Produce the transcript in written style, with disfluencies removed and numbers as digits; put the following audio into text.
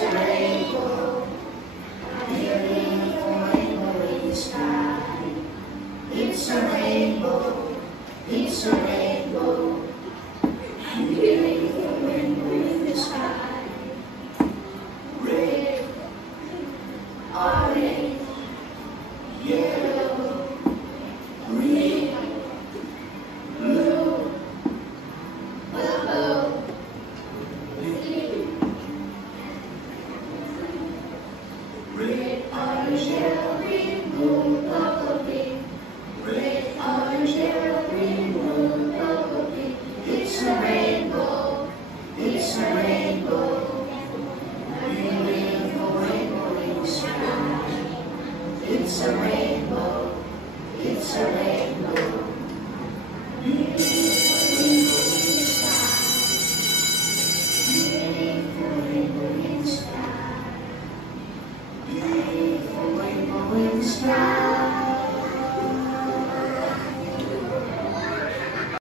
It's a rainbow, a beautiful rainbow in the sky. It's a rainbow, it's a rainbow, a beautiful rainbow in the sky. Red, orange, yellow, green, blue, purple, red, orange, yellow, green, blue, purple, pink. Red, orange, yellow, green, blue, purple, pink. It's a rainbow, it's a rainbow, a beautiful rainbow in the sky. It's a rainbow, it's a rainbow, beautiful rainbow in the sky. Beautiful rainbow in the sky. Beautiful rainbow in the sky.